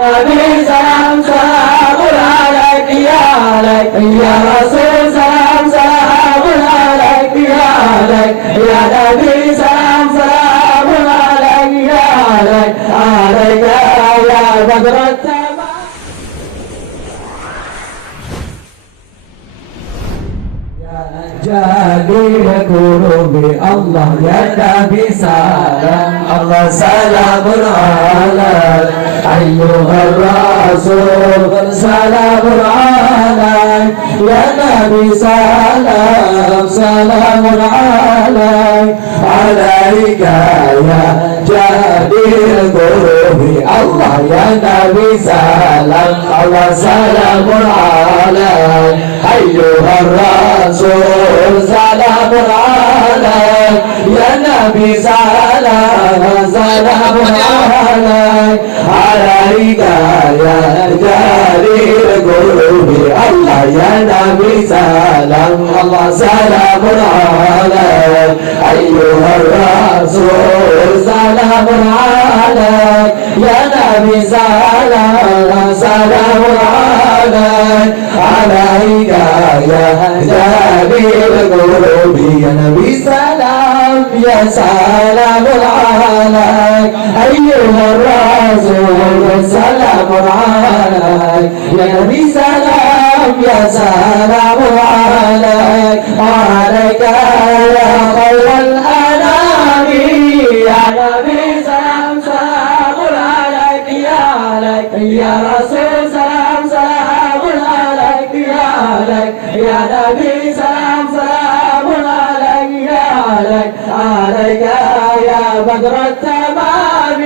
نبي سلام سلام عليك يا رسول سلام سلام عليك يا نبي سلام سلام عليك عليك يا بدر التمام جليل قلوبي الله يا نبي سلام الله سلام عليك أيها الرسول سلام عليك يا نبي سلام سلام عليك عليك يا جليل قلوبي الله يا نبي سلام الله سلام عليك أيها الرسول سلام عليك يا نبي سلام سلام عليك عليك يا جليل قلوبي الله يا نبي سلام الله سلام عليك أيها الرسول سلام عليك يا نبي سلام سلام عليك عليك يا جليل قلوبي يا نبي سلام يا سلام عليك أيها الرسول سلام عليك يا نبي سلام يا سلام عليك عليك يا خير الأنام يا نبي سلام سلام عليك يا رسول سلام سلام عليك يا نبي سلام سلام عليك عليك يا بدر التمام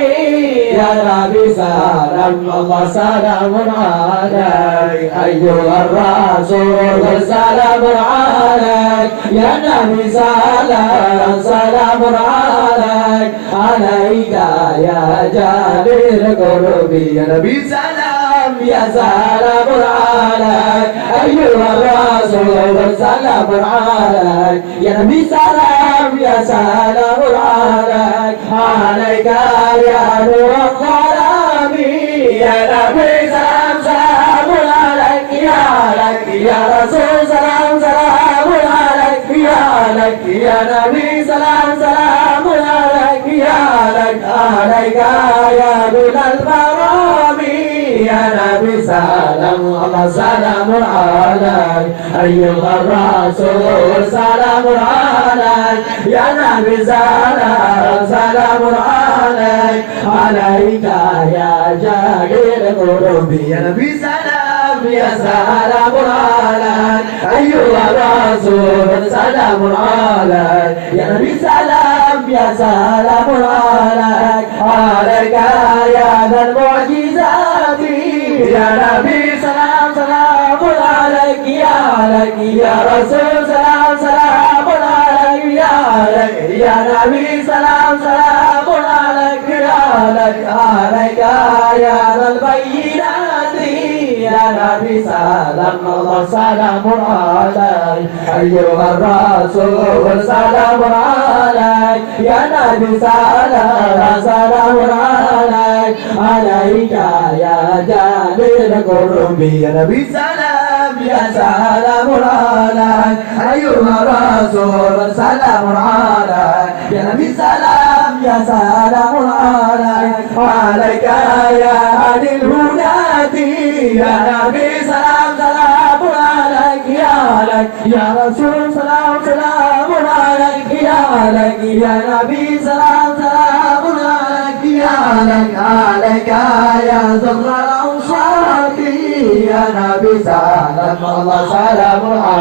يا نبي سلام الله سلام عليك أيها الرسول سلام عليك يا نبي سلام سلام عليك عليك يا جليل قلوبي يا نبي سلام يا سلام عليك أيها الرسول سلام عليك يا نبي سلام يا سلام عليك عليك يا نور الظلام يا نبي سلام سلام عليك يا رسول سلام سلام عليك يا نبي سلام سلام عليك عليك يا ذل الغرام يا نبي سلام الله سلام عليك أيها الرسول سلام عليك يا نبي سلام سلام عليك عليك يا جليل قلوبي يا نبي سلام يا سلام عليك أيها الرسول سلام عليك يا نبي سلام يا سلام عليك عليك يا ذا المعجزات يا نبي سلام سلام عليك يا رسول سلام سلام عليك يا نبي سلام سلام عليك عليك يا ذا البينات يا نبي سلام الله سلام عليك أيها الرسول سلام عليك يا نبي سلام سلام عليك عليك يا جليل قلوبي يا نبي سلام يا سلام عليك أيها الرسول سلام عليك يا نبي سلام يا سلام عليك عليك يا هادي الهداة يا نبي سلام سلام عليك يا رسول سلام سلام عليك يا نبي سلام سلام عليك عليك يا زهر الأوصاف يا نبي سلام الله سلام عليك